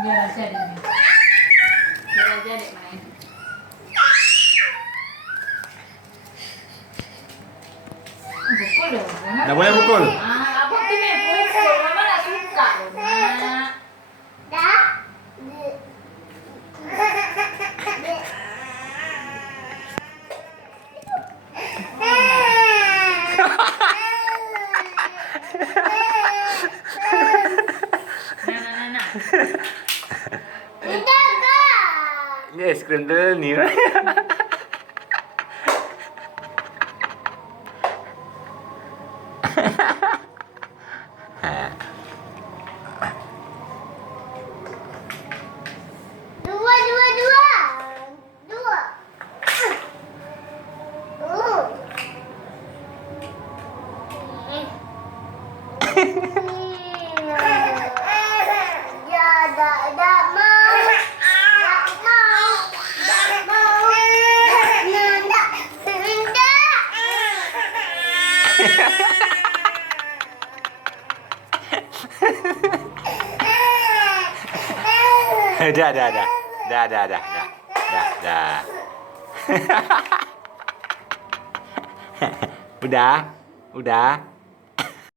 Biar aja deh. Biar aja deh main. Pukul dong. Nggak boleh pukul. Ah, aku tuh main pukul. Mama nggak suka loh, Nak. Nah. Ini es krim dulu nih. Dua. Ya, tak mau. Dah. Udah.